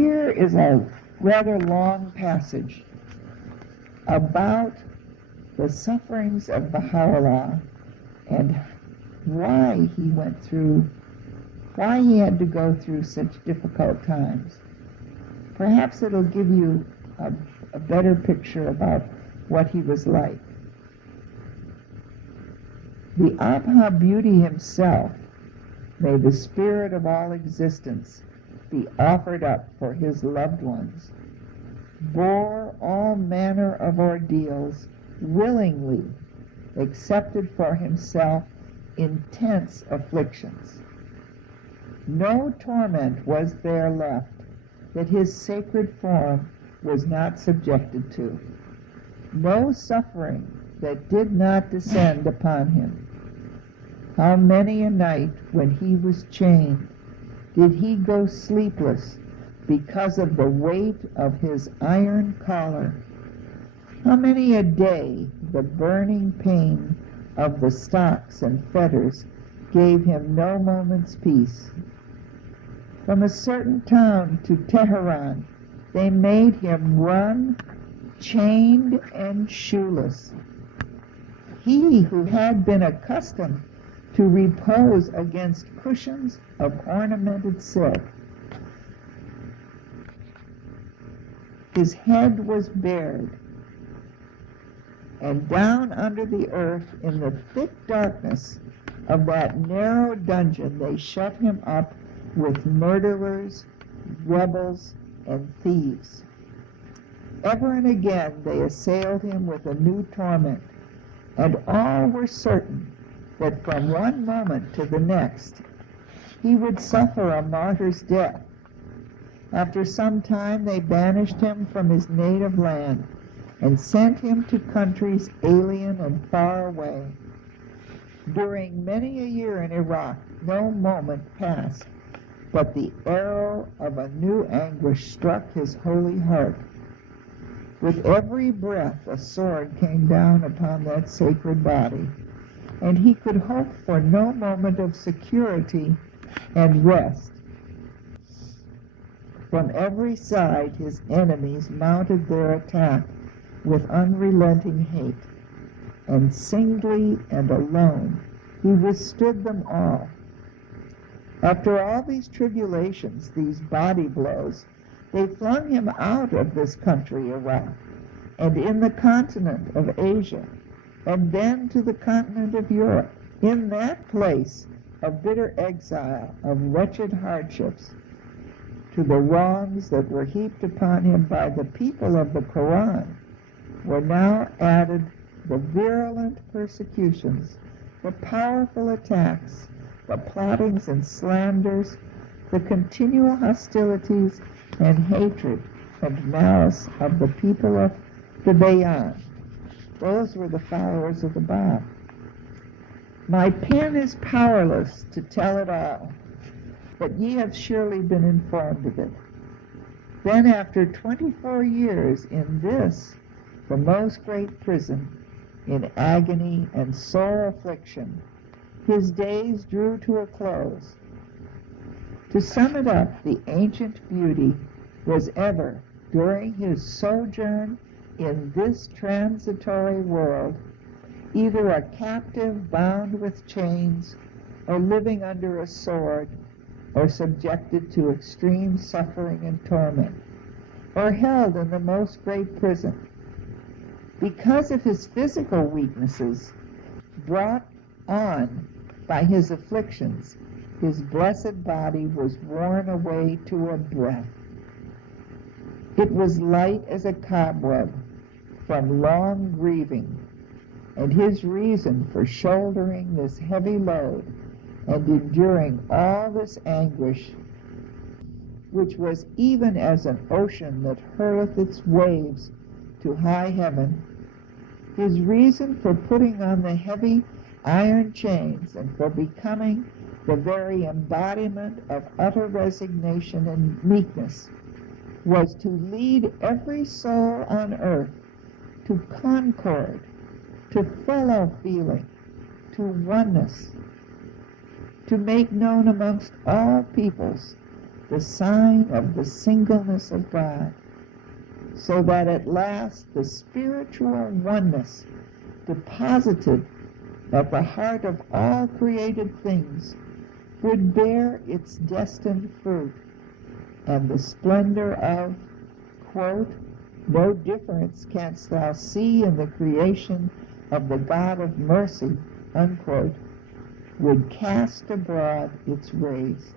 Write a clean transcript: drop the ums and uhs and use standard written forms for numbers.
Here is a rather long passage about the sufferings of Baha'u'llah and why he had to go through such difficult times. Perhaps it'll give you a better picture about what he was like. The Abha beauty himself, may the spirit of all existence be offered up for his loved ones, bore all manner of ordeals willingly, accepted for himself intense afflictions. No torment was there left that his sacred form was not subjected to, no suffering that did not descend upon him. How many a night when he was chained did he go sleepless because of the weight of his iron collar? How many a day the burning pain of the stocks and fetters gave him no moment's peace? From a certain town to Tehran they made him run, chained and shoeless. He who had been accustomed to repose against cushions of ornamented silk, his head was bared, and down under the earth in the thick darkness of that narrow dungeon they shut him up with murderers, rebels, and thieves. Ever and again they assailed him with a new torment, and all were certain that from one moment to the next he would suffer a martyr's death. After some time they banished him from his native land and sent him to countries alien and far away. During many a year in Iraq no moment passed but the arrow of a new anguish struck his holy heart. With every breath a sword came down upon that sacred body, and he could hope for no moment of security and rest. From every side his enemies mounted their attack with unrelenting hate, and singly and alone he withstood them all. After all these tribulations, these body blows, they flung him out of this country, Iraq, and in the continent of Asia, and then to the continent of Europe. In that place of bitter exile, of wretched hardships, to the wrongs that were heaped upon him by the people of the Quran, were now added the virulent persecutions, the powerful attacks, the plottings and slanders, the continual hostilities and hatred and malice of the people of the Bayan. Those were the followers of the Bab. My pen is powerless to tell it all, but ye have surely been informed of it. Then after 24 years in this, the most great prison, in agony and sore affliction, his days drew to a close. To sum it up, the ancient beauty was ever, during his sojourn in this transitory world, either a captive bound with chains, or living under a sword, or subjected to extreme suffering and torment, or held in the most great prison. Because of his physical weaknesses, brought on by his afflictions, his blessed body was worn away to a breath. It was light as a cobweb from long grieving, and his reason for shouldering this heavy load and enduring all this anguish, which was even as an ocean that hurleth its waves to high heaven, his reason for putting on the heavy iron chains and for becoming the very embodiment of utter resignation and meekness was to lead every soul on earth to concord, to fellow feeling, to oneness, to make known amongst all peoples the sign of the singleness of God, so that at last the spiritual oneness deposited at the heart of all created things would bear its destined fruit, and the splendor of, quote, no difference canst thou see in the creation of the God of mercy, unquote, would cast abroad its rays.